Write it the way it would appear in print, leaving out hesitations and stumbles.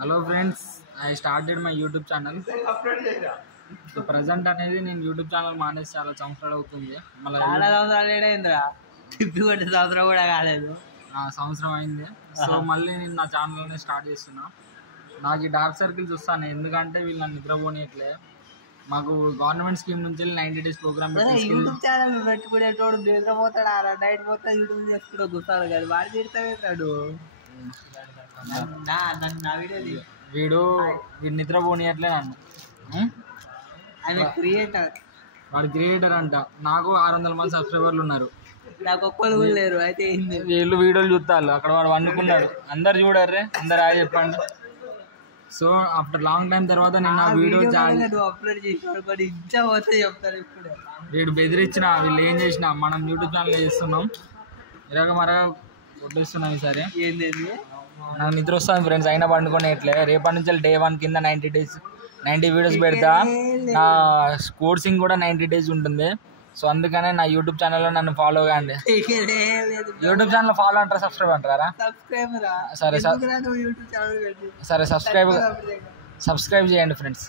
Hello friends, I started my YouTube channel. So present అనేది నేను YouTube channel మానేసి చాలా సంవత్సరాలు అవుతుంది. చాలా సంవత్సరాలు ఏడైందిరా, తిప్పి కొట్టి సంవత్సరం కూడా కాలేదు. సంవత్సరం అయింది. సో మళ్ళీ నేను నా ఛానల్ని స్టార్ట్ చేస్తున్నా. నాకు ఈ డార్క్ సర్కిల్స్ వస్తాను, ఎందుకంటే వీళ్ళు నన్ను నిద్రపోనియట్లే. మాకు గవర్నమెంట్ స్కీమ్ నుంచి 90 days ప్రోగ్రామ్ యూట్యూబ్ ఛానల్ పెట్టుకునేటోడు నిద్రపోతాడు, నైట్ మొత్తం యూట్యూబ్ చేసుకుంటూ కూర్చోడు కదా, వాడు తిడతాడు. వీడు నిద్రపోనియట్లే నన్ను. ఆయన క్రియేటర్, వాడు క్రియేటర్ అంట. నాకు 600 మంది సబ్స్క్రైబర్లు ఉన్నారు, నాకు ఒక్కరు కూడా లేరు. అయితే వీళ్ళు వీడియోలు చూస్తారు, అక్కడ వాడు వండుకున్నాడు. అందరు చూడర్రే, అందరు ఆ చెప్పండి. సో ఆఫ్టర్ లాంగ్ టైం తర్వాత నేను ఆ వీడియో అప్లోడ్ చేసి ఇచ్చా పోతే చెప్తారు. ఇప్పుడు వీడు బెదిరించిన, వీళ్ళు ఏం చేసినా మనం యూట్యూబ్ ఛానల్ చేస్తున్నాం, ఇలాగ మరగా కొట్టేస్తున్నాం. ఈసారి ఏంది నాకు నిద్ర వస్తుంది ఫ్రెండ్స్, అయినా పండుకునేట్లే. రేపటి నుంచి డే 1 కింద 90 వీడియోస్ పెడతా. నా కోర్సింగ్ కూడా 90 days ఉంటుంది. సో అందుకనే నా యూట్యూబ్ ఛానల్లో నన్ను ఫాలో కాండి. యూట్యూబ్ ఛానల్ ఫాలో అంటారా, సబ్స్క్రైబ్ అంటారా? సరే సరే, సబ్స్క్రైబ్ చేయండి ఫ్రెండ్స్.